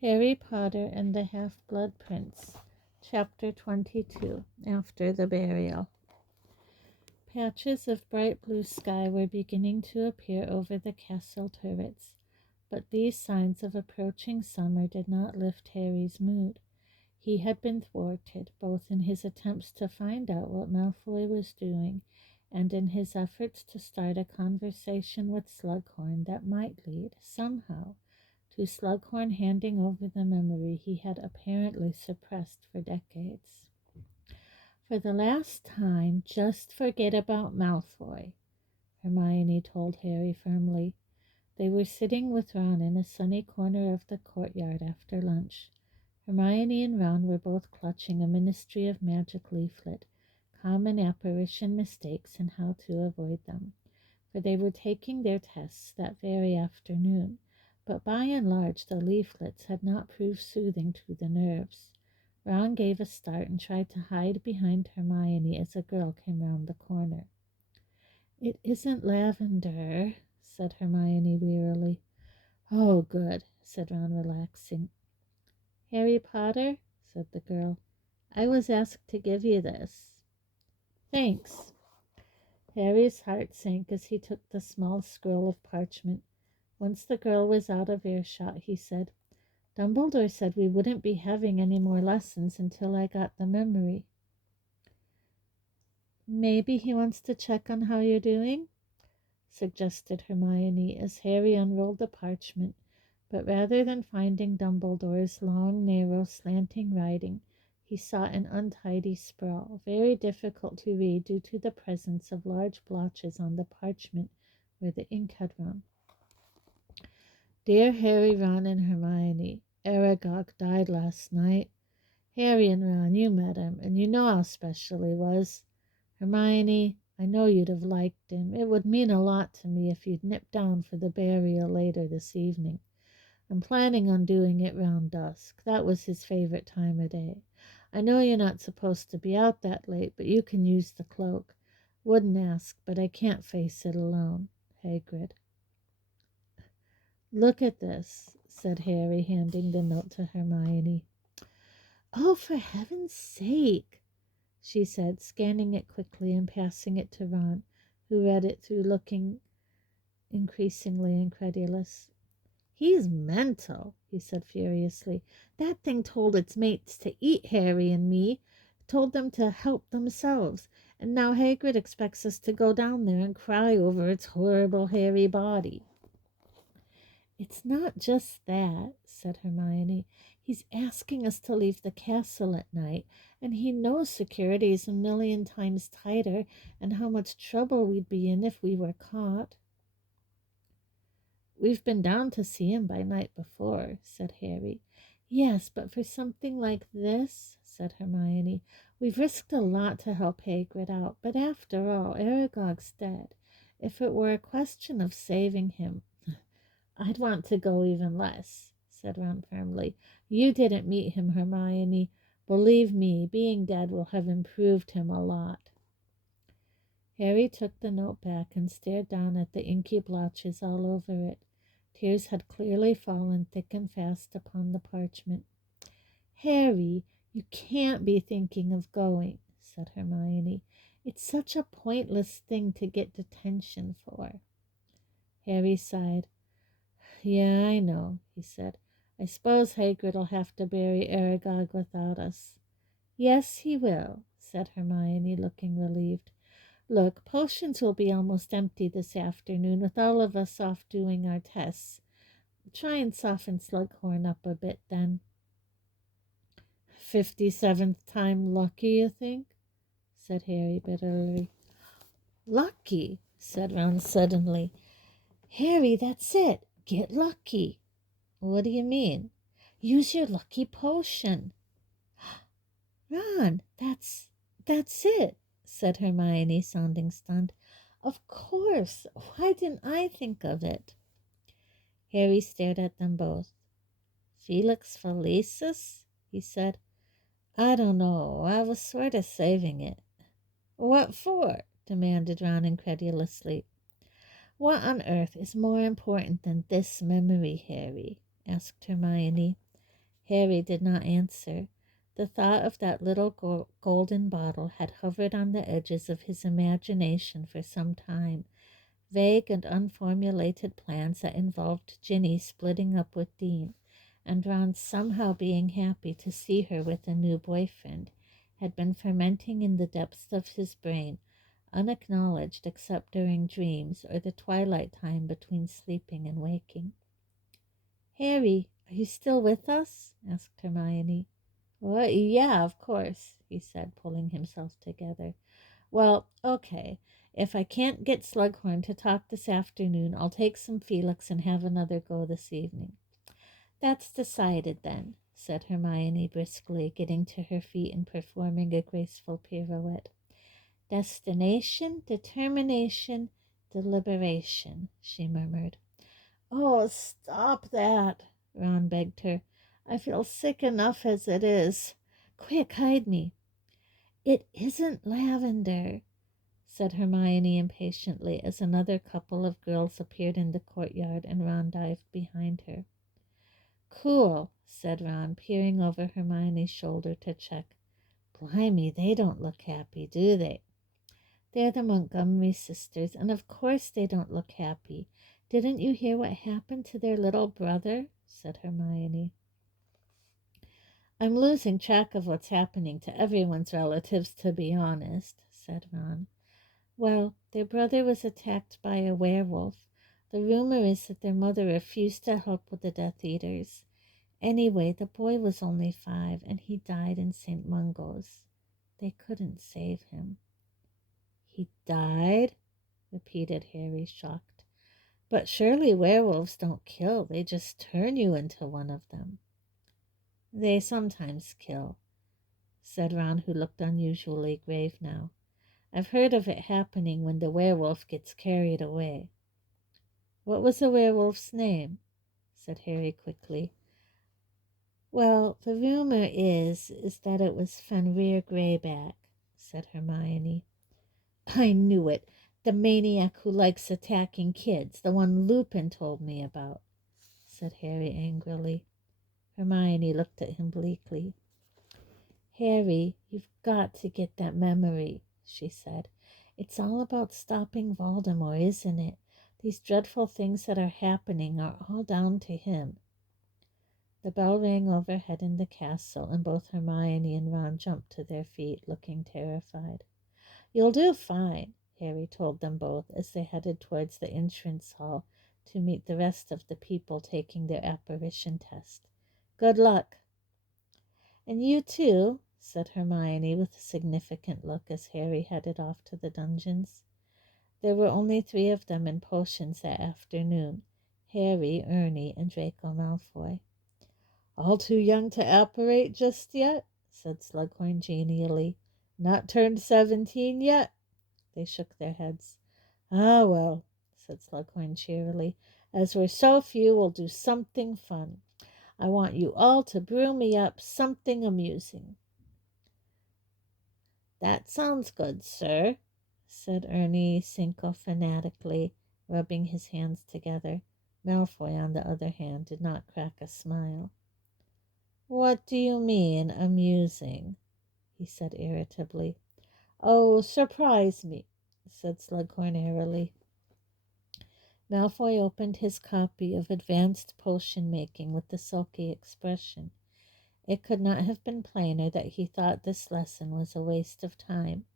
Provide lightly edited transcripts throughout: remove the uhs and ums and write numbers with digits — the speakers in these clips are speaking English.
Harry Potter and the Half-Blood Prince, Chapter 22, After the Burial. Patches of bright blue sky were beginning to appear over the castle turrets, but these signs of approaching summer did not lift Harry's mood. He had been thwarted, both in his attempts to find out what Malfoy was doing and in his efforts to start a conversation with Slughorn that might lead, somehow, to Slughorn handing over the memory he had apparently suppressed for decades. For the last time, just forget about Malfoy, Hermione told Harry firmly. They were sitting with Ron in a sunny corner of the courtyard after lunch. Hermione and Ron were both clutching a Ministry of Magic leaflet, Common Apparition Mistakes and How to Avoid Them, for they were taking their tests that very afternoon, but by and large the leaflets had not proved soothing to the nerves. Ron gave a start and tried to hide behind Hermione as a girl came round the corner. "It isn't lavender," said Hermione wearily. "Oh, good," said Ron, relaxing. "Harry Potter," said the girl, "I was asked to give you this." "Thanks." Harry's heart sank as he took the small scroll of parchment. Once the girl was out of earshot, he said, "Dumbledore said we wouldn't be having any more lessons until I got the memory." "Maybe he wants to check on how you're doing," suggested Hermione as Harry unrolled the parchment, but rather than finding Dumbledore's long, narrow, slanting writing, he saw an untidy sprawl, very difficult to read due to the presence of large blotches on the parchment where the ink had run. "Dear Harry, Ron, and Hermione, Aragog died last night. Harry and Ron, you met him, and you know how special he was. Hermione, I know you'd have liked him. It would mean a lot to me if you'd nip down for the burial later this evening. I'm planning on doing it round dusk. That was his favorite time of day. I know you're not supposed to be out that late, but you can use the cloak. Wouldn't ask, but I can't face it alone. Hagrid." "Look at this," said Harry, handing the note to Hermione. "Oh, for heaven's sake," she said, scanning it quickly and passing it to Ron, who read it through, looking increasingly incredulous. "He's mental," he said furiously. "That thing told its mates to eat Harry and me, told them to help themselves, and now Hagrid expects us to go down there and cry over its horrible hairy body." "It's not just that," said Hermione. "He's asking us to leave the castle at night, and he knows security is a million times tighter and how much trouble we'd be in if we were caught." "We've been down to see him by night before," said Harry. "Yes, but for something like this," said Hermione, "we've risked a lot to help Hagrid out, but after all, Aragog's dead. If it were a question of saving him, I'd want to go even less," said Ron firmly. "You didn't meet him, Hermione. Believe me, being dead will have improved him a lot." Harry took the note back and stared down at the inky blotches all over it. Tears had clearly fallen thick and fast upon the parchment. "Harry, you can't be thinking of going," said Hermione. "It's such a pointless thing to get detention for." Harry sighed. "Yeah, I know," he said. "I suppose Hagrid'll have to bury Aragog without us." "Yes, he will," said Hermione, looking relieved. "Look, potions will be almost empty this afternoon with all of us off doing our tests. Try and soften Slughorn up a bit then." 57th time lucky, you think?" said Harry bitterly. "Lucky," said Ron suddenly. "Harry, that's it. Get lucky." "What do you mean?" "Use your lucky potion." "Ron, that's it," said Hermione, sounding stunned. "Of course. Why didn't I think of it?" Harry stared at them both. "Felix Felicis?" he said. "I don't know. I was sort of saving it." "What for?" demanded Ron incredulously. "What on earth is more important than this memory, Harry?" asked Hermione. Harry did not answer. The thought of that little golden bottle had hovered on the edges of his imagination for some time. Vague and unformulated plans that involved Ginny splitting up with Dean, and Ron somehow being happy to see her with a new boyfriend, had been fermenting in the depths of his brain, unacknowledged except during dreams or the twilight time between sleeping and waking. "Harry, are you still with us?" asked Hermione. "Well, yeah, of course," he said, pulling himself together. "Well, okay. If I can't get Slughorn to talk this afternoon, I'll take some Felix and have another go this evening." "That's decided, then," said Hermione briskly, getting to her feet and performing a graceful pirouette. "Destination, determination, deliberation," she murmured. "Oh, stop that," Ron begged her. "I feel sick enough as it is. Quick, hide me." "It isn't lavender," said Hermione impatiently as another couple of girls appeared in the courtyard and Ron dived behind her. "Cool," said Ron, peering over Hermione's shoulder to check. "Blimey, they don't look happy, do they?" "They're the Montgomery sisters, and of course they don't look happy. Didn't you hear what happened to their little brother?" said Hermione. "I'm losing track of what's happening to everyone's relatives, to be honest," said Ron. "Well, their brother was attacked by a werewolf. The rumor is that their mother refused to help with the Death Eaters. Anyway, the boy was only 5, and he died in St. Mungo's. They couldn't save him." "He died?" repeated Harry, shocked. "But surely werewolves don't kill, they just turn you into one of them." "They sometimes kill," said Ron, who looked unusually grave now. "I've heard of it happening when the werewolf gets carried away." "What was the werewolf's name?" said Harry quickly. "Well, the rumor is that it was Fenrir Greyback," said Hermione. "I knew it. The maniac who likes attacking kids, the one Lupin told me about," said Harry angrily. Hermione looked at him bleakly. "Harry, you've got to get that memory," she said. "It's all about stopping Voldemort, isn't it? These dreadful things that are happening are all down to him." The bell rang overhead in the castle, and both Hermione and Ron jumped to their feet, looking terrified. "You'll do fine," Harry told them both as they headed towards the entrance hall to meet the rest of the people taking their apparition test. "Good luck." "And you too," said Hermione with a significant look as Harry headed off to the dungeons. There were only 3 of them in potions that afternoon: Harry, Ernie, and Draco Malfoy. "All too young to apparate just yet?" said Slughorn genially. "Not turned 17 yet?" They shook their heads. "Ah, well," said Slughorn cheerily, "as we're so few, we'll do something fun. I want you all to brew me up something amusing." "That sounds good, sir," said Ernie sycophantically, rubbing his hands together. Malfoy, on the other hand, did not crack a smile. "What do you mean, amusing?" he said irritably. "Oh, surprise me," said Slughorn airily. Malfoy opened his copy of Advanced Potion Making with a sulky expression. It could not have been plainer that he thought this lesson was a waste of time.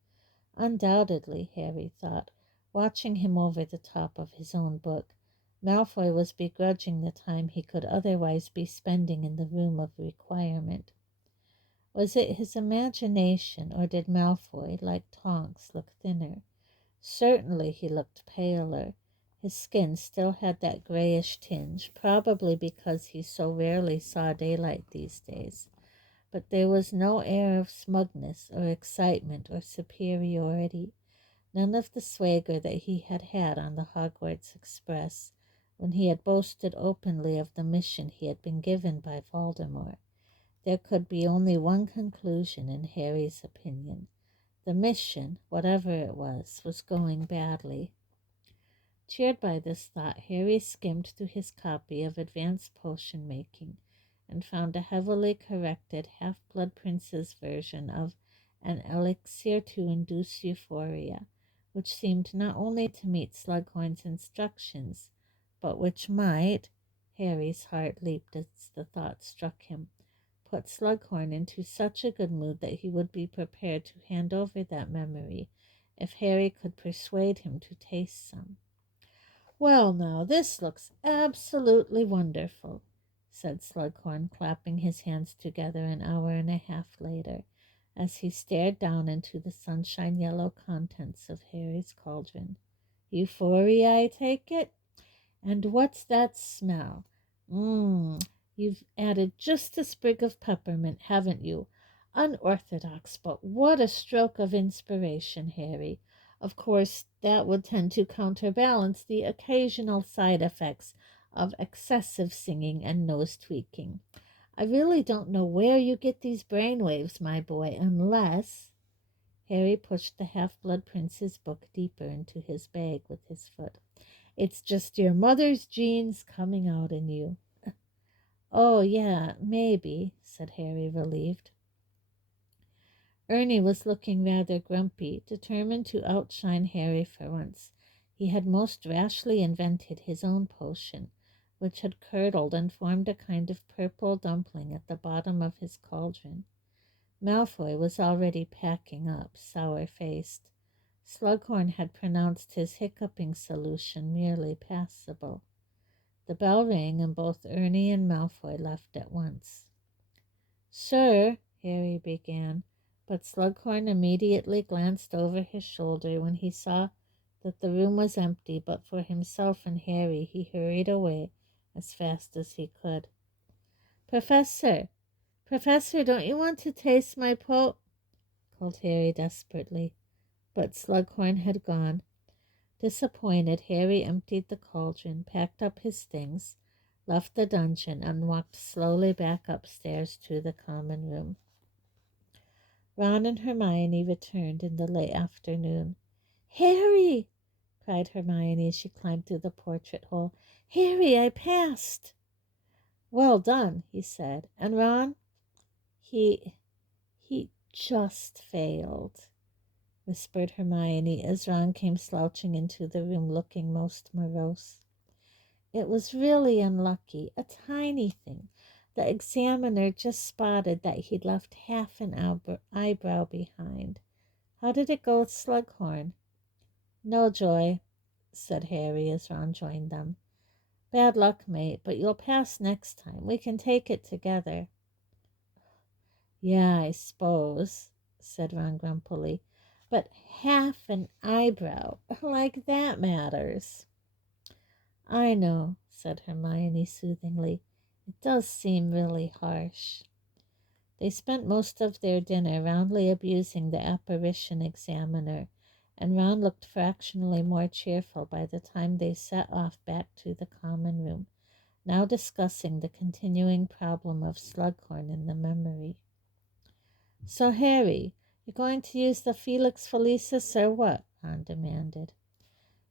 Undoubtedly, Harry thought, watching him over the top of his own book, Malfoy was begrudging the time he could otherwise be spending in the room of requirement. Was it his imagination, or did Malfoy, like Tonks, look thinner? Certainly he looked paler. His skin still had that grayish tinge, probably because he so rarely saw daylight these days. But there was no air of smugness or excitement or superiority, none of the swagger that he had had on the Hogwarts Express, when he had boasted openly of the mission he had been given by Voldemort. There could be only one conclusion, in Harry's opinion. The mission, whatever it was going badly. Cheered by this thought, Harry skimmed through his copy of Advanced Potion Making and found a heavily corrected Half-Blood Prince's version of an elixir to induce euphoria, which seemed not only to meet Slughorn's instructions, but which might, Harry's heart leaped as the thought struck him, put Slughorn into such a good mood that he would be prepared to hand over that memory if Harry could persuade him to taste some. "Well, now, this looks absolutely wonderful," said Slughorn, clapping his hands together an hour and a half later, as he stared down into the sunshine-yellow contents of Harry's cauldron. "Euphoria, I take it? And what's that smell? You've added just a sprig of peppermint, haven't you? Unorthodox, but what a stroke of inspiration, Harry. Of course, that would tend to counterbalance the occasional side effects of excessive singing and nose tweaking. I really don't know where you get these brainwaves, my boy, unless—" Harry pushed the Half-Blood Prince's book deeper into his bag with his foot. "It's just your mother's genes coming out in you." "Oh, yeah, maybe," said Harry, relieved. Ernie was looking rather grumpy, determined to outshine Harry for once. He had most rashly invented his own potion, which had curdled and formed a kind of purple dumpling at the bottom of his cauldron. Malfoy was already packing up, sour-faced. Slughorn had pronounced his hiccuping solution merely passable. The bell rang, and both Ernie and Malfoy left at once. "Sir," Harry began, but Slughorn immediately glanced over his shoulder when he saw that the room was empty but for himself and Harry. He hurried away as fast as he could. Professor, don't you want to taste my called Harry desperately. But Slughorn had gone. Disappointed, Harry emptied the cauldron, packed up his things, left the dungeon, and walked slowly back upstairs to the common room. Ron and Hermione returned in the late afternoon. "Harry!" cried Hermione as she climbed through the portrait hole. "Harry, I passed!" "Well done," he said. "And Ron?" He just failed," whispered Hermione as Ron came slouching into the room looking most morose. "It was really unlucky, a tiny thing. The examiner just spotted that he'd left half an eyebrow behind. How did it go with Slughorn?" "No joy," said Harry as Ron joined them. "Bad luck, mate, but you'll pass next time. We can take it together." "Yeah, I s'pose," said Ron grumpily. "But half an eyebrow, like that matters." "I know," said Hermione soothingly. "It does seem really harsh." They spent most of their dinner roundly abusing the apparition examiner, and Ron looked fractionally more cheerful by the time they set off back to the common room, now discussing the continuing problem of Slughorn in the memory. "So, Harry, you're going to use the Felix Felicis or what?" Ron demanded.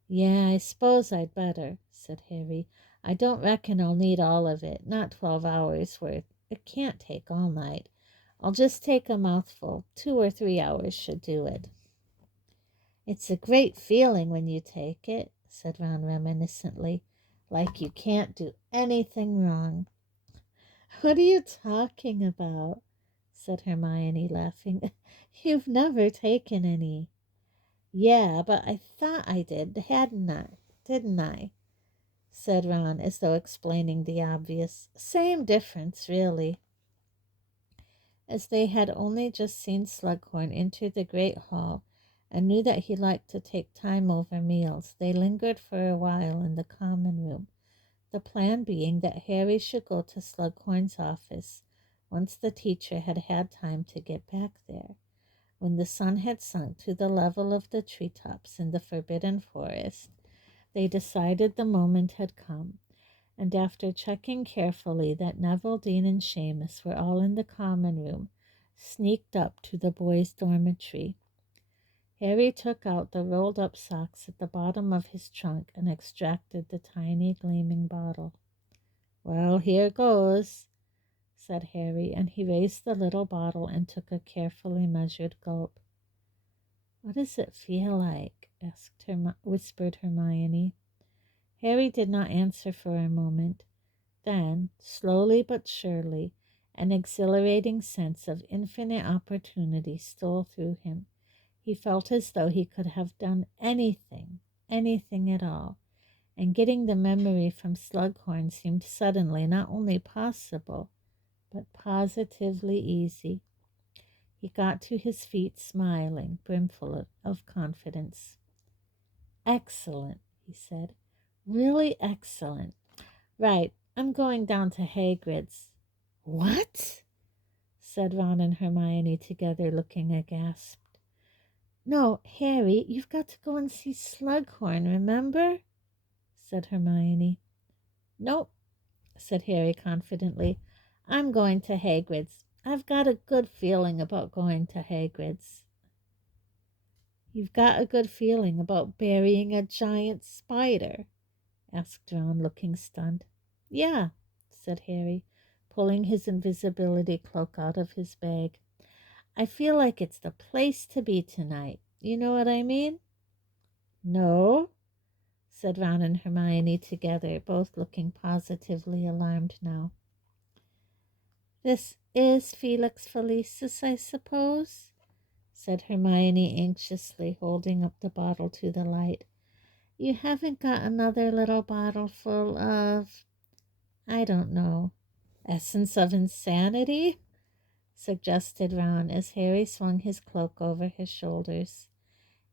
"Yeah, I suppose I'd better," said Harry. "I don't reckon I'll need all of it, not 12 hours worth. It can't take all night. I'll just take a mouthful. 2 or 3 hours should do it." "It's a great feeling when you take it," said Ron reminiscently, "like you can't do anything wrong." "What are you talking about?" said Hermione, laughing. "You've never taken any." "Yeah, but I thought I did, didn't I?" said Ron, as though explaining the obvious. "Same difference, really." As they had only just seen Slughorn enter the great hall and knew that he liked to take time over meals, they lingered for a while in the common room, the plan being that Harry should go to Slughorn's office once the teacher had had time to get back there. When the sun had sunk to the level of the treetops in the Forbidden Forest, they decided the moment had come, and after checking carefully that Neville, Dean, and Seamus were all in the common room, sneaked up to the boys' dormitory. Harry took out the rolled-up socks at the bottom of his trunk and extracted the tiny gleaming bottle. "Well, here goes," said Harry, and he raised the little bottle and took a carefully measured gulp. What does it feel like? Whispered Hermione. Harry did not answer for a moment. Then, slowly but surely, an exhilarating sense of infinite opportunity stole through him. He felt as though he could have done anything at all, and getting the memory from Slughorn seemed suddenly not only possible, but positively easy. He got to his feet smiling, brimful of confidence. Excellent, he said. Really excellent. Right, I'm going down to Hagrid's. What? Said Ron and Hermione together, looking aghast. No, Harry, you've got to go and see Slughorn, remember? Said Hermione. Nope, said Harry confidently. I'm going to Hagrid's. I've got a good feeling about going to Hagrid's. You've got a good feeling about burying a giant spider? Asked Ron, looking stunned. Yeah, said Harry, pulling his invisibility cloak out of his bag. I feel like it's the place to be tonight. You know what I mean? No, said Ron and Hermione together, both looking positively alarmed now. This is Felix Felicis, I suppose, said Hermione anxiously, holding up the bottle to the light. You haven't got another little bottle full of, I don't know, essence of insanity? Suggested Ron as Harry swung his cloak over his shoulders.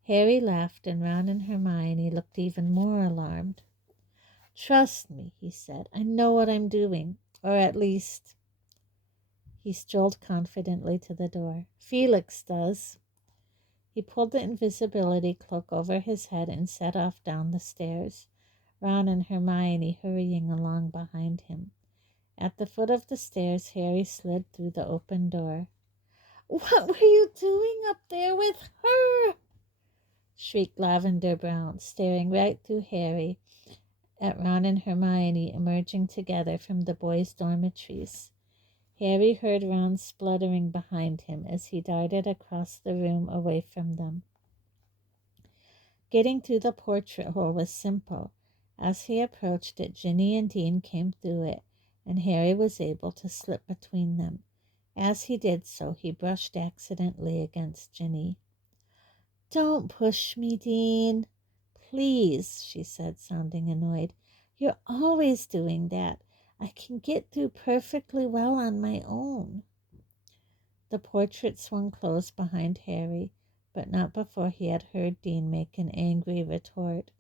Harry laughed, and Ron and Hermione looked even more alarmed. Trust me, he said. I know what I'm doing, or at least... He strolled confidently to the door. Felix does. He pulled the invisibility cloak over his head and set off down the stairs, Ron and Hermione hurrying along behind him. At the foot of the stairs, Harry slid through the open door. What were you doing up there with her? Shrieked Lavender Brown, staring right through Harry at Ron and Hermione emerging together from the boys' dormitories. Harry heard Ron spluttering behind him as he darted across the room away from them. Getting through the portrait hole was simple. As he approached it, Ginny and Dean came through it, and Harry was able to slip between them. As he did so, he brushed accidentally against Ginny. Don't push me, Dean. Please, she said, sounding annoyed. You're always doing that. I can get through perfectly well on my own. The portrait swung closed behind Harry, but not before he had heard Dean make an angry retort.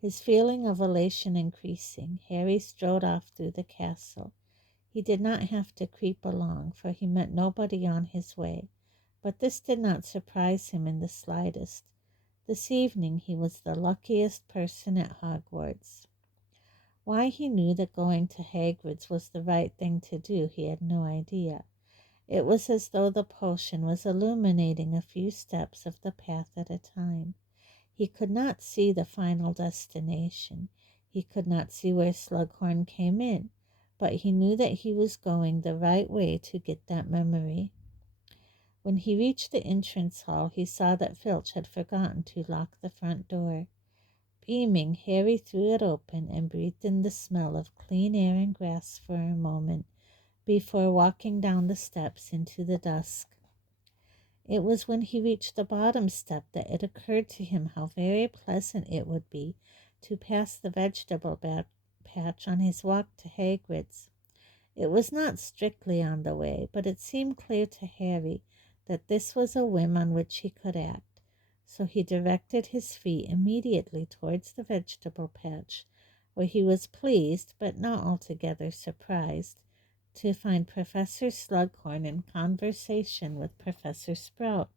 His feeling of elation increasing, Harry strode off through the castle. He did not have to creep along, for he met nobody on his way, but this did not surprise him in the slightest. This evening he was the luckiest person at Hogwarts. Why he knew that going to Hagrid's was the right thing to do, he had no idea. It was as though the potion was illuminating a few steps of the path at a time. He could not see the final destination. He could not see where Slughorn came in, but he knew that he was going the right way to get that memory. When he reached the entrance hall, he saw that Filch had forgotten to lock the front door. Beaming, Harry threw it open and breathed in the smell of clean air and grass for a moment before walking down the steps into the dusk. It was when he reached the bottom step that it occurred to him how very pleasant it would be to pass the vegetable patch on his walk to Hagrid's. It was not strictly on the way, but it seemed clear to Harry that this was a whim on which he could act. So he directed his feet immediately towards the vegetable patch, where he was pleased, but not altogether surprised, to find Professor Slughorn in conversation with Professor Sprout.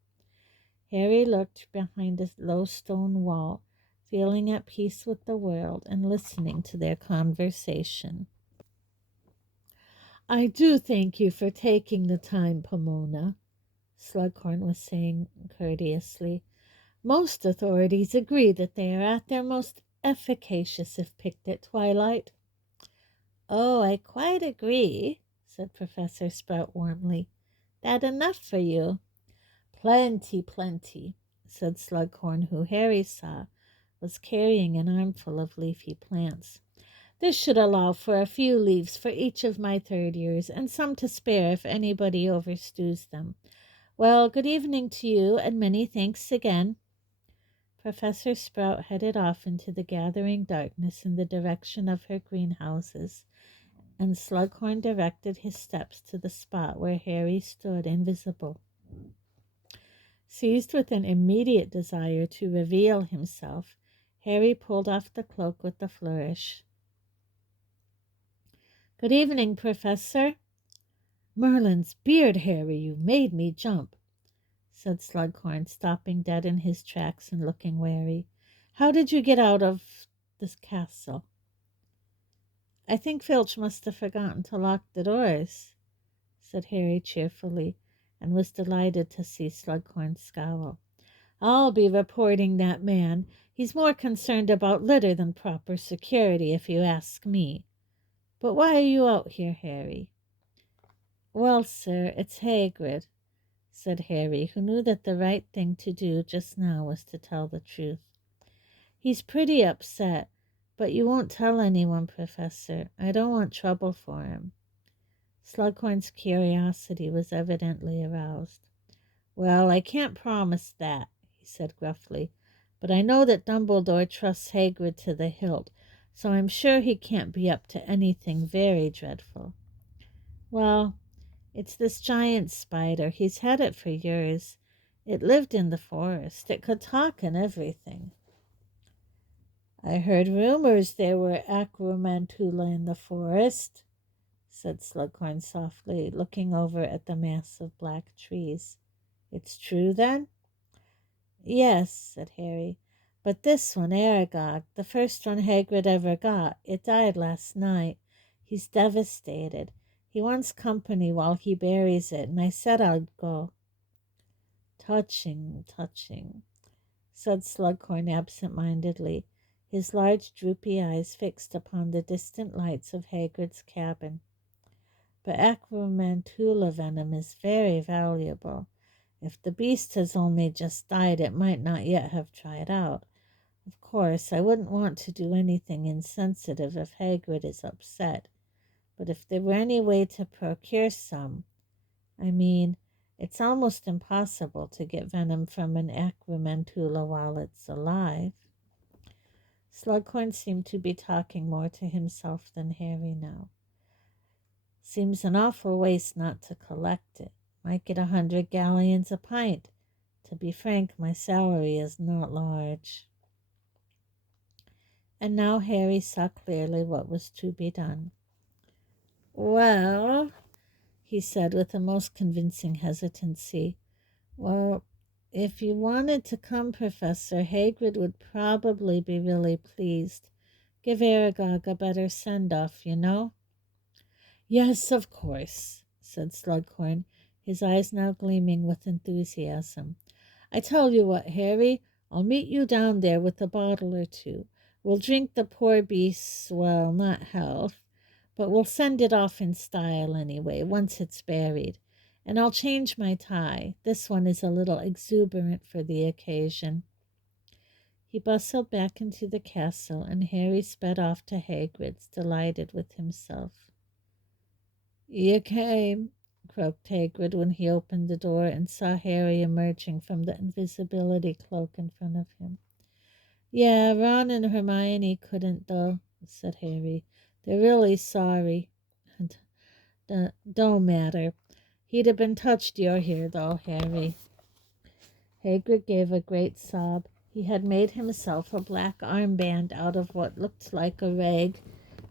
Harry looked behind a low stone wall, feeling at peace with the world and listening to their conversation. I do thank you for taking the time, Pomona, Slughorn was saying courteously. Most authorities agree that they are at their most efficacious if picked at twilight. Oh, I quite agree, said Professor Sprout warmly. That enough for you? Plenty, plenty, said Slughorn, who Harry saw was carrying an armful of leafy plants. This should allow for a few leaves for each of my third years, and some to spare if anybody overstews them. Well, good evening to you, and many thanks again. Professor Sprout headed off into the gathering darkness in the direction of her greenhouses, and Slughorn directed his steps to the spot where Harry stood invisible. Seized with an immediate desire to reveal himself, Harry pulled off the cloak with a flourish. Good evening, Professor. Merlin's beard, Harry, you made me jump, said Slughorn, stopping dead in his tracks and looking wary. How did you get out of this castle? I think Filch must have forgotten to lock the doors, said Harry cheerfully, and was delighted to see Slughorn scowl. I'll be reporting that man. He's more concerned about litter than proper security, if you ask me. But why are you out here, Harry? Well, sir, it's Hagrid, said Harry, who knew that the right thing to do just now was to tell the truth. He's pretty upset, but you won't tell anyone, Professor. I don't want trouble for him. Slughorn's curiosity was evidently aroused. Well, I can't promise that, he said gruffly, but I know that Dumbledore trusts Hagrid to the hilt, so I'm sure he can't be up to anything very dreadful. Well, it's this giant spider. He's had it for years. It lived in the forest. It could talk and everything. I heard rumors there were Acromantula in the forest, said Slughorn softly, looking over at the mass of black trees. It's true, then? Yes, said Harry, but this one, Aragog, the first one Hagrid ever got, it died last night. He's devastated. He wants company while he buries it, and I said I'd go. Touching, said Slughorn absent-mindedly, his large droopy eyes fixed upon the distant lights of Hagrid's cabin. But Acromantula venom is very valuable. If the beast has only just died, it might not yet have tried out. Of course, I wouldn't want to do anything insensitive if Hagrid is upset, but if there were any way to procure some, it's almost impossible to get venom from an Acromantula while it's alive. Slughorn seemed to be talking more to himself than Harry now. Seems an awful waste not to collect it. Might get 100 galleons a pint. To be frank, my salary is not large. And now Harry saw clearly what was to be done. Well, he said with a most convincing hesitancy, well, if you wanted to come, Professor, Hagrid would probably be really pleased. Give Aragog a better send-off, you know. Yes, of course, said Slughorn, his eyes now gleaming with enthusiasm. I tell you what, Harry, I'll meet you down there with a bottle or two. We'll drink the poor beast's, well, not health, but we'll send it off in style anyway, once it's buried. And I'll change my tie. This one is a little exuberant for the occasion. He bustled back into the castle, and Harry sped off to Hagrid's, delighted with himself. You came, croaked Hagrid when he opened the door and saw Harry emerging from the invisibility cloak in front of him. Yeah, Ron and Hermione couldn't, though, said Harry. They're really sorry. Don't matter. He'd have been touched you're here, though, Harry. Hagrid gave a great sob. He had made himself a black armband out of what looked like a rag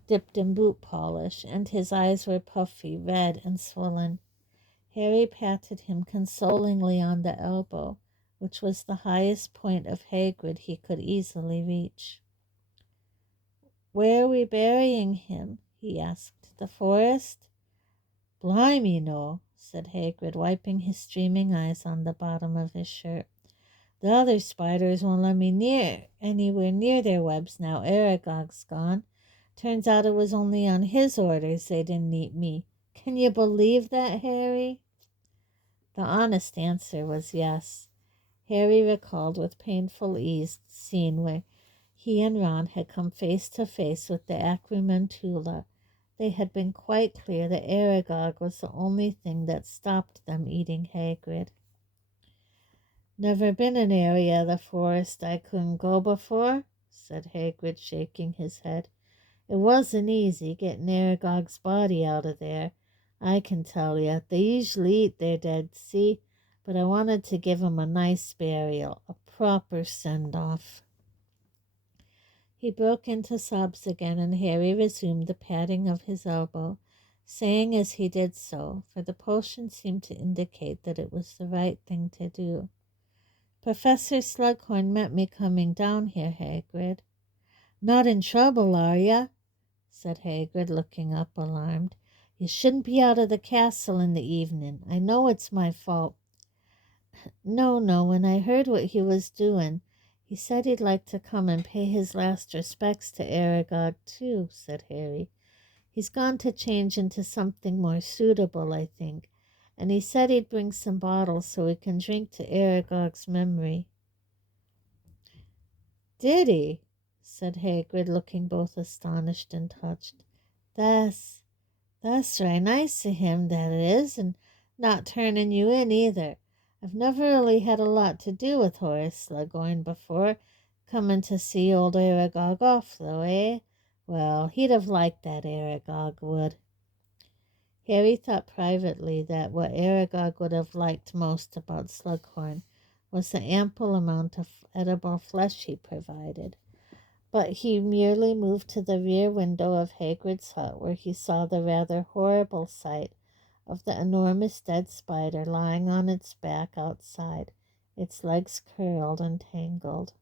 dipped in boot polish, and his eyes were puffy, red, and swollen. Harry patted him consolingly on the elbow, which was the highest point of Hagrid he could easily reach. Where are we burying him? He asked. The forest? Blimey, no, said Hagrid, wiping his streaming eyes on the bottom of his shirt. The other spiders won't let me anywhere near their webs now Aragog's gone. Turns out it was only on his orders they didn't eat me. Can you believe that, Harry? The honest answer was yes. Harry recalled with painful ease the scene where he and Ron had come face to face with the Acromantula. They had been quite clear that Aragog was the only thing that stopped them eating Hagrid. "Never been an area of the forest I couldn't go before," said Hagrid, shaking his head. "It wasn't easy getting Aragog's body out of there, I can tell you. They usually eat their dead, see? But I wanted to give him a nice burial, a proper send-off." He broke into sobs again, and Harry resumed the patting of his elbow, saying as he did so, for the potion seemed to indicate that it was the right thing to do, "Professor Slughorn met me coming down here, Hagrid." "Not in trouble, are ya?" said Hagrid, looking up alarmed. "You shouldn't be out of the castle in the evening. I know it's my fault." No, when I heard what he was doing, he said he'd like to come and pay his last respects to Aragog too," said Harry. "He's gone to change into something more suitable, I think, and he said he'd bring some bottles so we can drink to Aragog's memory." "Did he?" said Hagrid, looking both astonished and touched. That's right nice of him, that is, and not turning you in either. I've never really had a lot to do with Horace Slughorn before, coming to see old Aragog off, though, eh? Well, he'd have liked that, Aragog would." Harry thought privately that what Aragog would have liked most about Slughorn was the ample amount of edible flesh he provided. But he merely moved to the rear window of Hagrid's hut, where he saw the rather horrible sight of the enormous dead spider lying on its back outside, its legs curled and tangled.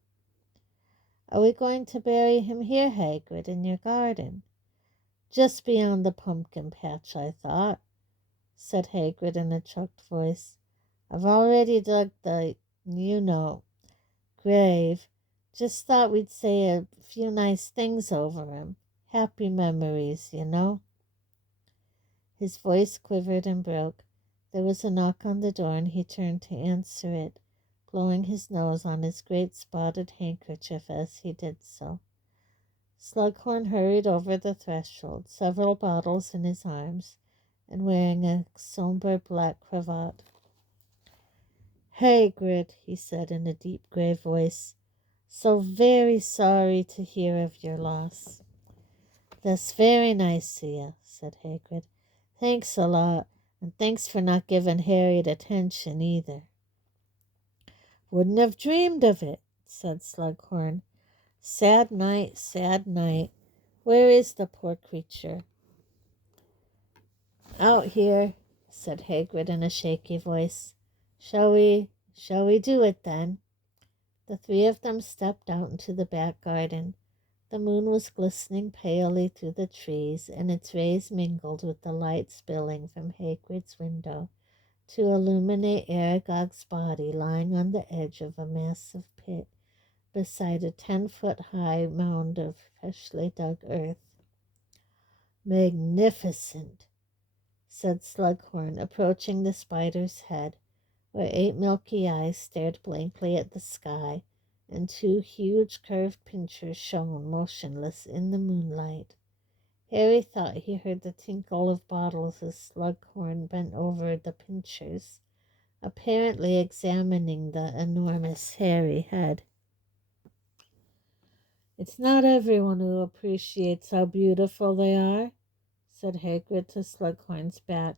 "Are we going to bury him here, Hagrid, in your garden?" "Just beyond the pumpkin patch, I thought," said Hagrid in a choked voice. "I've already dug the, grave. Just thought we'd say a few nice things over him. Happy memories, you know." His voice quivered and broke. There was a knock on the door, and he turned to answer it, blowing his nose on his great spotted handkerchief as he did so. Slughorn hurried over the threshold, several bottles in his arms, and wearing a somber black cravat. "Hagrid," he said in a deep, grave voice, "so very sorry to hear of your loss." "That's very nice of you," said Hagrid. "Thanks a lot, and thanks for not giving Harriet attention either." "Wouldn't have dreamed of it," said Slughorn. Sad night, sad night. Where is the poor creature?" "Out here," said Hagrid in a shaky voice. Shall we do it then?" The three of them stepped out into the back garden. The moon was glistening palely through the trees, and its rays mingled with the light spilling from Hagrid's window to illuminate Aragog's body lying on the edge of a massive pit beside a 10-foot-high mound of freshly dug earth. "Magnificent," said Slughorn, approaching the spider's head, where 8 milky eyes stared blankly at the sky, and 2 huge curved pincers shone motionless in the moonlight. Harry thought he heard the tinkle of bottles as Slughorn bent over the pincers, apparently examining the enormous hairy head. "It's not everyone who appreciates how beautiful they are," said Hagrid to Slughorn's back,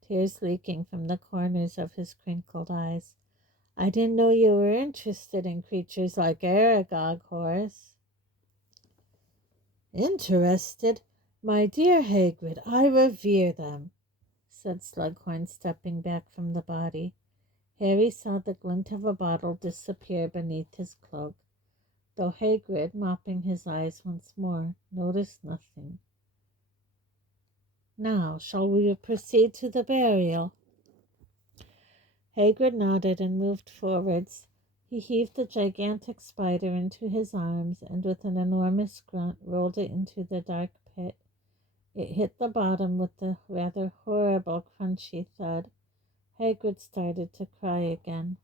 tears leaking from the corners of his crinkled eyes. "I didn't know you were interested in creatures like Aragog, Horace." "Interested? My dear Hagrid, I revere them," said Slughorn, stepping back from the body. Harry saw the glint of a bottle disappear beneath his cloak, though Hagrid, mopping his eyes once more, noticed nothing. "Now, shall we proceed to the burial?" Hagrid nodded and moved forwards. He heaved the gigantic spider into his arms, and with an enormous grunt rolled it into the dark pit. It hit the bottom with a rather horrible crunchy thud. Hagrid started to cry again.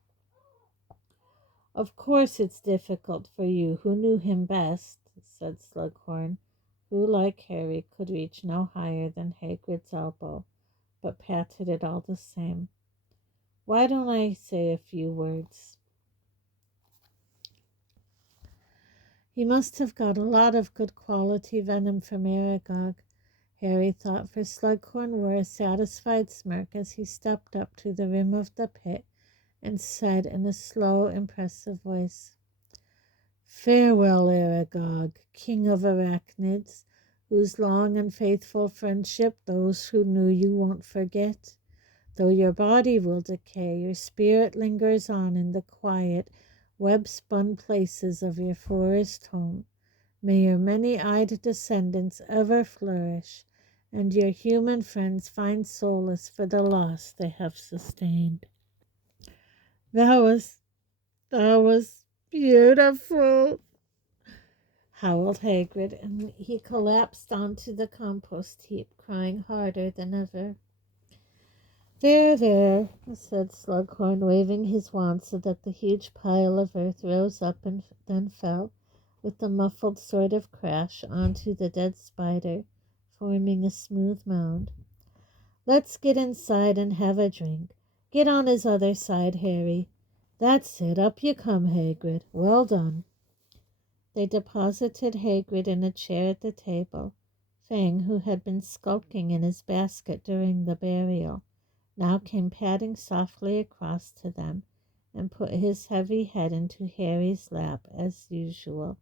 "Of course it's difficult for you, who knew him best," said Slughorn, who, like Harry, could reach no higher than Hagrid's elbow, but patted it all the same. "Why don't I say a few words?" He must have got a lot of good quality venom from Aragog, Harry thought, for Slughorn wore a satisfied smirk as he stepped up to the rim of the pit and said in a slow, impressive voice, "Farewell, Aragog, king of arachnids, whose long and faithful friendship those who knew you won't forget. Though your body will decay, your spirit lingers on in the quiet, web-spun places of your forest home. May your many-eyed descendants ever flourish, and your human friends find solace for the loss they have sustained." That was beautiful, howled Hagrid, and he collapsed onto the compost heap, crying harder than ever. "There, there," said Slughorn, waving his wand so that the huge pile of earth rose up and then fell, with a muffled sort of crash, onto the dead spider, forming a smooth mound. "Let's get inside and have a drink. Get on his other side, Harry. That's it. Up you come, Hagrid. Well done." They deposited Hagrid in a chair at the table. Fang, who had been skulking in his basket during the burial, now came padding softly across to them and put his heavy head into Harry's lap as usual.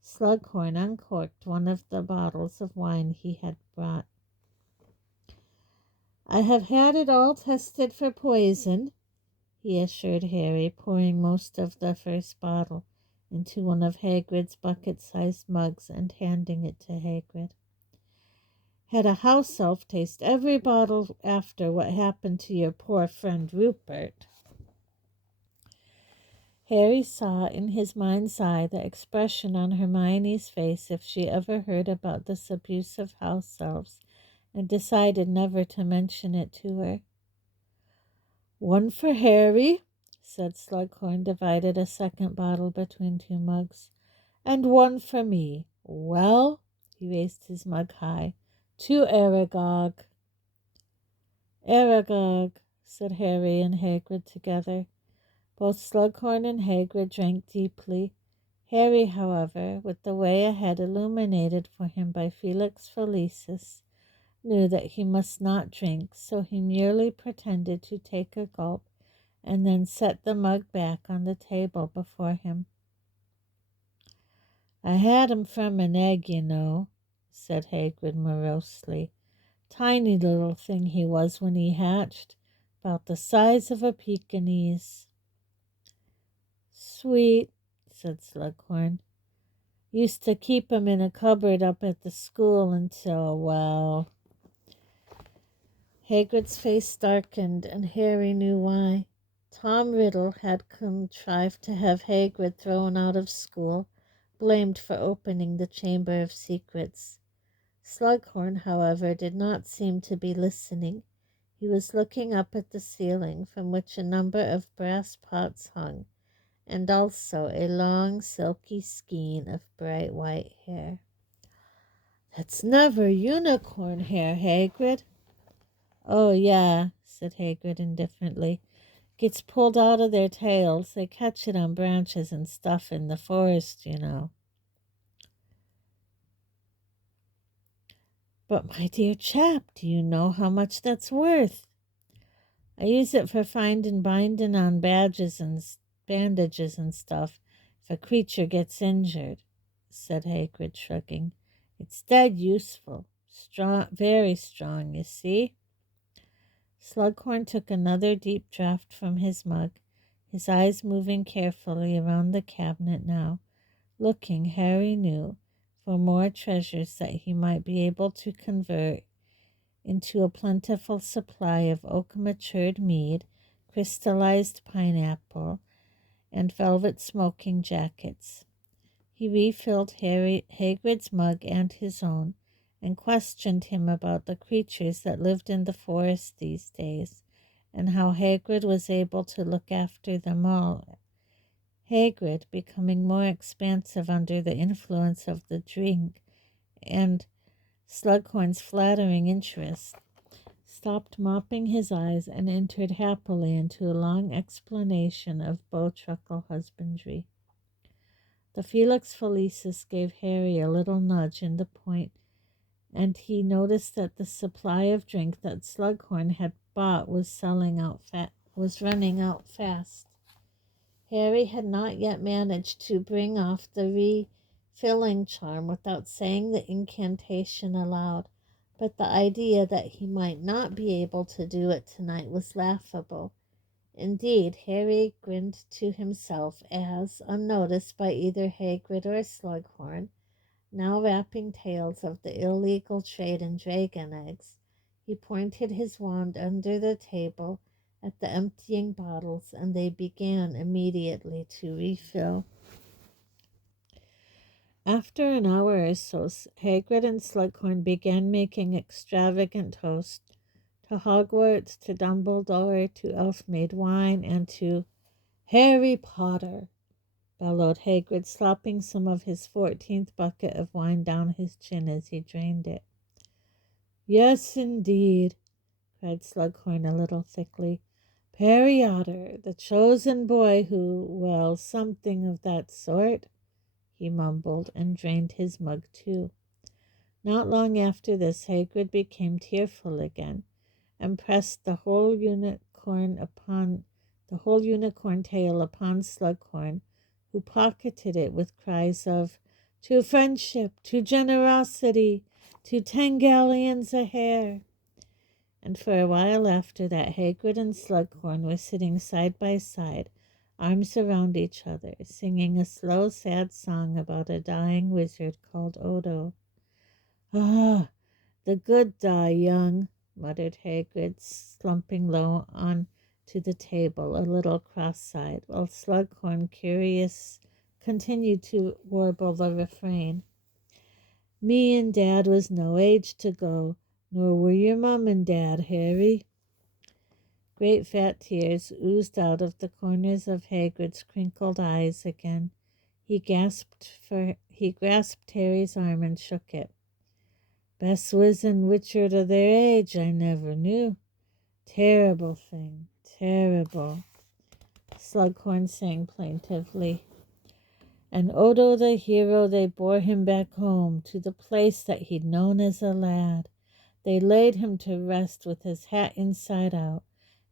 Slughorn uncorked one of the bottles of wine he had brought. "I have had it all tested for poison," he assured Harry, pouring most of the first bottle into one of Hagrid's bucket-sized mugs and handing it to Hagrid. "Had a house elf taste every bottle after what happened to your poor friend Rupert." Harry saw in his mind's eye the expression on Hermione's face if she ever heard about this abuse of house elves, and decided never to mention it to her. "One for Harry," said Slughorn, divided a second bottle between two mugs, "and one for me. Well," he raised his mug high, "to Aragog." "Aragog," said Harry and Hagrid together. Both Slughorn and Hagrid drank deeply. Harry, however, with the way ahead illuminated for him by Felix Felicis, knew that he must not drink, so he merely pretended to take a gulp and then set the mug back on the table before him. "I had him from an egg, you know," said Hagrid morosely. "Tiny little thing he was when he hatched, about the size of a Pekingese." "Sweet," said Slughorn. "Used to keep him in a cupboard up at the school until, well—" Hagrid's face darkened, and Harry knew why. Tom Riddle had contrived to have Hagrid thrown out of school, blamed for opening the Chamber of Secrets. Slughorn, however, did not seem to be listening. He was looking up at the ceiling, from which a number of brass pots hung, and also a long silky skein of bright white hair. "That's never unicorn hair, Hagrid." "Oh, yeah," said Hagrid indifferently. "Gets pulled out of their tails. They catch it on branches and stuff in the forest, you know." "But, my dear chap, do you know how much that's worth?" "I use it for finding binding on bandages and stuff if a creature gets injured," said Hagrid, shrugging. "It's dead useful. Strong, very strong, you see." Slughorn took another deep draught from his mug, his eyes moving carefully around the cabinet now, looking, Harry knew, for more treasures that he might be able to convert into a plentiful supply of oak-matured mead, crystallized pineapple, and velvet smoking jackets. He refilled Hagrid's mug and his own, and questioned him about the creatures that lived in the forest these days, and how Hagrid was able to look after them all. Hagrid, becoming more expansive under the influence of the drink and Slughorn's flattering interest, stopped mopping his eyes and entered happily into a long explanation of Bowtruckle husbandry. The Felix Felicis gave Harry a little nudge in the point, and he noticed that the supply of drink that Slughorn had bought was running out fast. Harry had not yet managed to bring off the refilling charm without saying the incantation aloud, but the idea that he might not be able to do it tonight was laughable. Indeed, Harry grinned to himself as, unnoticed by either Hagrid or Slughorn, now rapping tales of the illegal trade in dragon eggs, he pointed his wand under the table at the emptying bottles, and they began immediately to refill. After an hour or so, Hagrid and Slughorn began making extravagant toast to Hogwarts, to Dumbledore, to elf-made wine, and to Harry Potter, bellowed Hagrid, slopping some of his 14th bucket of wine down his chin as he drained it. Yes, indeed, cried Slughorn a little thickly. Perry Otter, the chosen boy who, well, something of that sort, he mumbled, and drained his mug too. Not long after this, Hagrid became tearful again, and pressed the whole unicorn tail upon Slughorn, who pocketed it with cries of, "To friendship, to generosity, to 10 galleons a hair." And for a while after that, Hagrid and Slughorn were sitting side by side, arms around each other, singing a slow, sad song about a dying wizard called Odo. "Ah, the good die young," muttered Hagrid, slumping low on to the table, a little cross-eyed, while Slughorn, curious, continued to warble the refrain. "Me and Dad was no age to go, nor were your mum and Dad, Harry." Great fat tears oozed out of the corners of Hagrid's crinkled eyes again. He grasped Harry's arm and shook it. "Best was and Richard of their age, I never knew. Terrible thing, terrible," Slughorn sang plaintively. "And Odo the hero, they bore him back home to the place that he'd known as a lad. They laid him to rest with his hat inside out,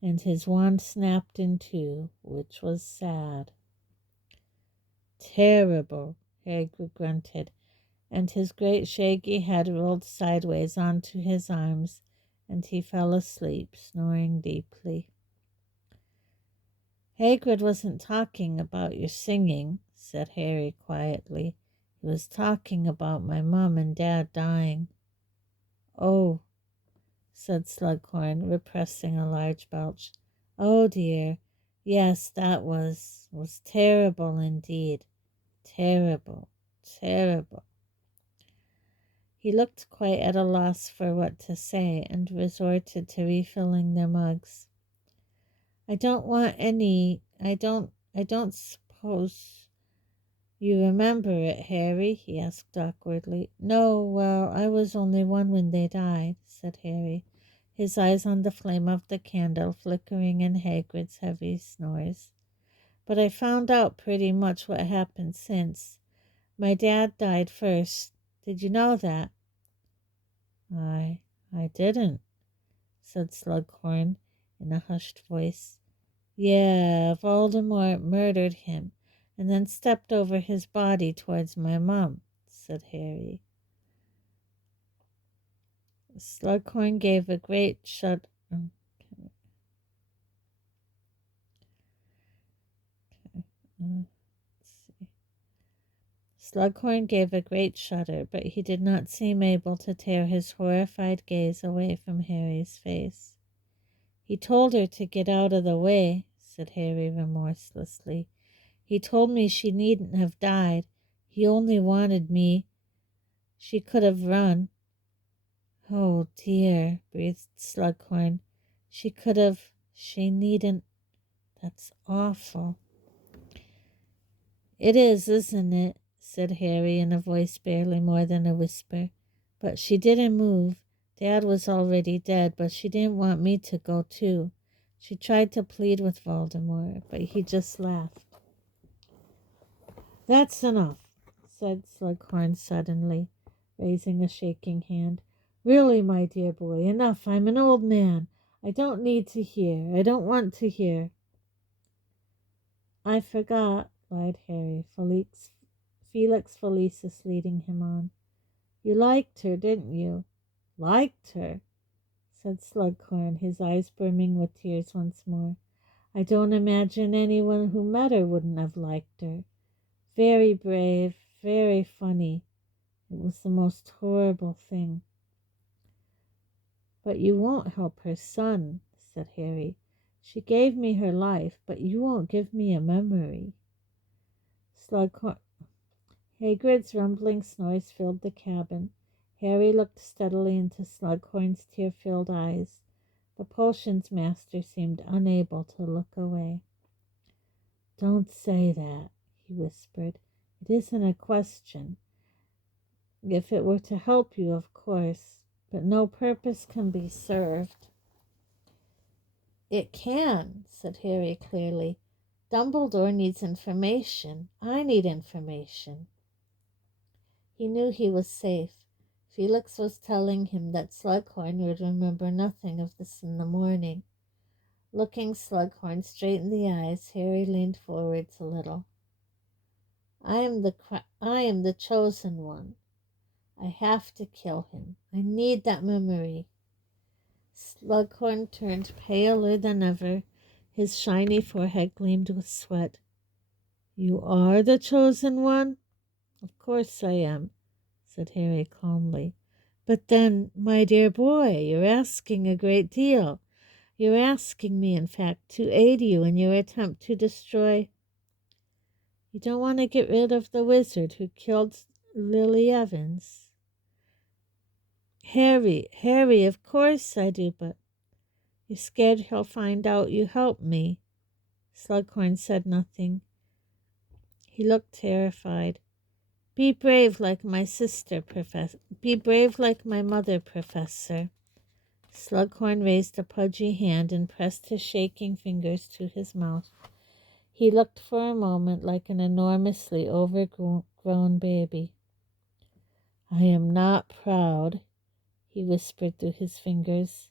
and his wand snapped in two, which was sad." "Terrible," Hagrid grunted, and his great shaggy head rolled sideways onto his arms, and he fell asleep, snoring deeply. "Hagrid wasn't talking about your singing," said Harry quietly. "He was talking about my mum and Dad dying." "Oh," said Slughorn, repressing a large belch. "Oh dear, yes, that was terrible indeed. Terrible, terrible." He looked quite at a loss for what to say, and resorted to refilling their mugs. I don't suppose you remember it, Harry?" he asked awkwardly. "No, well, I was only 1 when they died," said Harry, his eyes on the flame of the candle flickering in Hagrid's heavy snores. "But I found out pretty much what happened since. My dad died first. Did you know that?" I didn't," said Slughorn in a hushed voice. "Yeah, Voldemort murdered him and then stepped over his body towards my mum," said Harry. Slughorn gave a great shudder. Slughorn gave a great shudder, but he did not seem able to tear his horrified gaze away from Harry's face. "He told her to get out of the way," said Harry remorselessly. "He told me she needn't have died. He only wanted me. She could have run." Oh dear, breathed Slughorn. She needn't. That's awful. It is, isn't it? Said Harry in a voice barely more than a whisper. But she didn't move. Dad was already dead, but she didn't want me to go too. She tried to plead with Voldemort, but he just laughed. That's enough, said Slughorn suddenly, raising a shaking hand. Really, my dear boy, enough. I'm an old man. I don't need to hear. I don't want to hear. I forgot, lied Harry, Felix Felicis leading him on. You liked her, didn't you? Liked her, said Slughorn, his eyes brimming with tears once more. I don't imagine anyone who met her wouldn't have liked her. Very brave, very funny. It was the most horrible thing. But you won't help her son, said Harry. She gave me her life, but you won't give me a memory. Hagrid's rumbling snores filled the cabin. Harry looked steadily into Slughorn's tear-filled eyes. The potions master seemed unable to look away. Don't say that, he whispered. It isn't a question. If it were to help you, of course, but no purpose can be served. It can, said Harry clearly. Dumbledore needs information. I need information. He knew he was safe. Felix was telling him that Slughorn would remember nothing of this in the morning. Looking Slughorn straight in the eyes, Harry leaned forwards a little. I am the chosen one. I have to kill him. I need that memory. Slughorn turned paler than ever. His shiny forehead gleamed with sweat. You are the chosen one? Of course I am, said Harry calmly. But then, my dear boy, you're asking a great deal. You're asking me, in fact, to aid you in your attempt to destroy... You don't want to get rid of the wizard who killed Lily Evans? Harry, of course I do, but you're scared he'll find out you helped me. Slughorn said nothing. He looked terrified. Be brave like my sister, Professor. Be brave like my mother, Professor. Slughorn raised a pudgy hand and pressed his shaking fingers to his mouth. He looked for a moment like an enormously overgrown baby. I am not proud, he whispered through his fingers.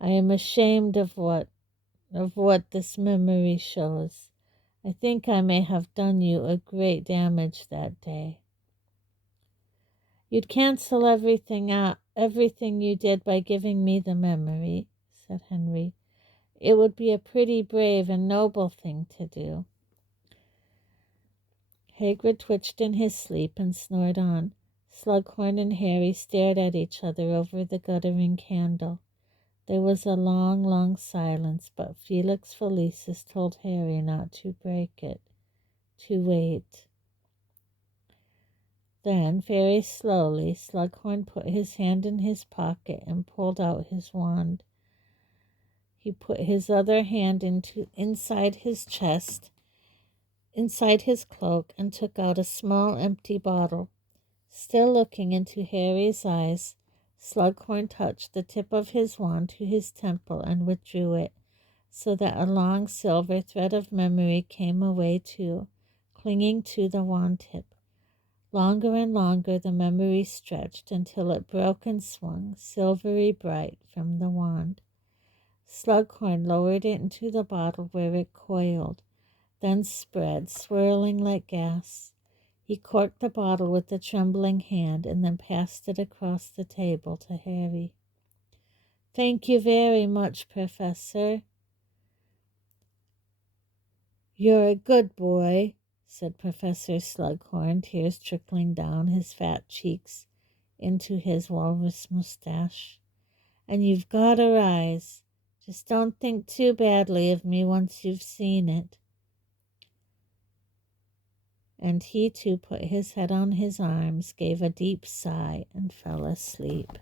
I am ashamed of what this memory shows. I think I may have done you a great damage that day. You'd cancel everything you did by giving me the memory, said Henry. It would be a pretty brave and noble thing to do. Hagrid twitched in his sleep and snored on. Slughorn and Harry stared at each other over the guttering candle. There was a long, long silence, but Felix Felicis told Harry not to break it, to wait. Then, very slowly, Slughorn put his hand in his pocket and pulled out his wand. He put his other hand inside his chest, inside his cloak, and took out a small empty bottle. Still looking into Harry's eyes, Slughorn touched the tip of his wand to his temple and withdrew it, so that a long silver thread of memory came away too, clinging to the wand tip. Longer and longer the memory stretched until it broke and swung, silvery bright, from the wand. Slughorn lowered it into the bottle where it coiled, then spread, swirling like gas. He corked the bottle with a trembling hand and then passed it across the table to Harry. Thank you very much, Professor. You're a good boy, said Professor Slughorn, tears trickling down his fat cheeks into his walrus mustache. And you've got a rise. Just don't think too badly of me once you've seen it. And he too put his head on his arms, gave a deep sigh, and fell asleep.